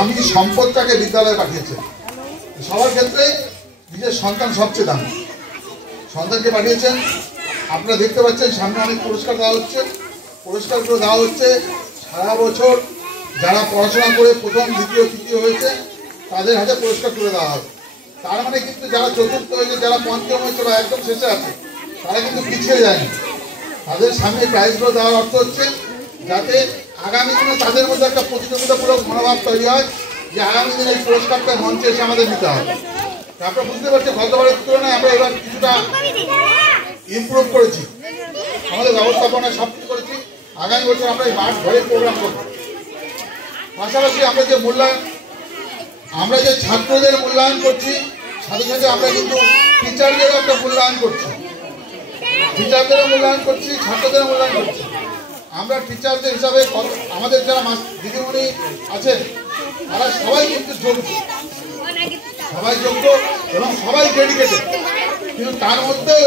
দামি সম্পদটাকে বিদ্যালয়ে পাঠিয়েছে। সবার ক্ষেত্রে নিজের সন্তান সবচেয়ে দামি। সন্তানকে পাঠিয়েছেন। আপনারা দেখতে পাচ্ছেন সামনে অনেক পুরস্কার দেওয়া হচ্ছে। পুরস্কারগুলো দেওয়া হচ্ছে সারা বছর যারা পড়াশোনা করে প্রথম দ্বিতীয় তৃতীয় হয়েছে তাদের হাতে পুরস্কার তুলে দেওয়া হবে। তার মানে কিন্তু যারা চতুর্থ হয়েছে, যারা পঞ্চম হয়েছে বা একদম শেষে আছে, তারা কিন্তু পিছিয়ে যায়নি। তাদের সামনে প্রাইজগুলো দেওয়ার অর্থ হচ্ছে যাতে আগামী দিনে তাদের মধ্যে একটা প্রতিযোগিতামূলক মনোভাব তৈরি হয় যে আগামী দিনে এই পুরস্কারটা মঞ্চে এসে আমাদের নিতে হবে। আপনারা বুঝতে পারছেন গতবারের তুলনায় আমরা এবার কিছুটা ইমপ্রুভ করেছি, আমাদের ব্যবস্থাপনায় সব কিছু করেছি। আগামী বছর আমরা এই মাঠ ঘরে প্রোগ্রাম করব। পাশাপাশি আমরা যে মূল্যায়ন, আমরা যে ছাত্রদের মূল্যায়ন করছি, সাথে সাথে আমরা কিন্তু টিচারদেরও একটা মূল্যায়ন করছি। টিচারদেরও মূল্যায়ন করছি, ছাত্রদেরও মূল্যায়ন করছি। আমরা টিচারদের হিসাবে আমাদের যারা দিদিমণি আছেন তারা সবাই কিন্তু যোগ্য, সবাই যোগ্য এবং সবাই ডেডিকেটেড। কিন্তু তার মধ্যেও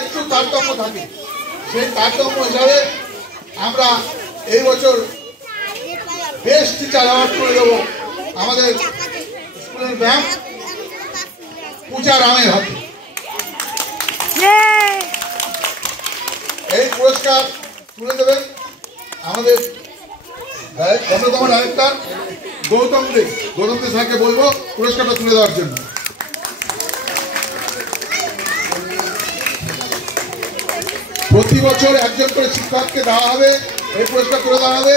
একটু তারতম্য থাকে। সেই তারতম্য হিসাবে আমরা এই বছর বেস্ট টিচার অ্যাওয়ার্ড করে দেবো আমাদের স্কুলের ম্যাম পূজা রামের হাতে। এই পুরস্কার তুলে দেবেন আমাদের অন্যতম ডাইরেক্টর গৌতম দে। গৌতম দে স্যারকে বলবো পুরস্কারটা তুলে দেওয়ার জন্য। প্রতি বছর একজন করে শিক্ষককে দেওয়া হবে, এই পুরস্কার তুলে দেওয়া হবে।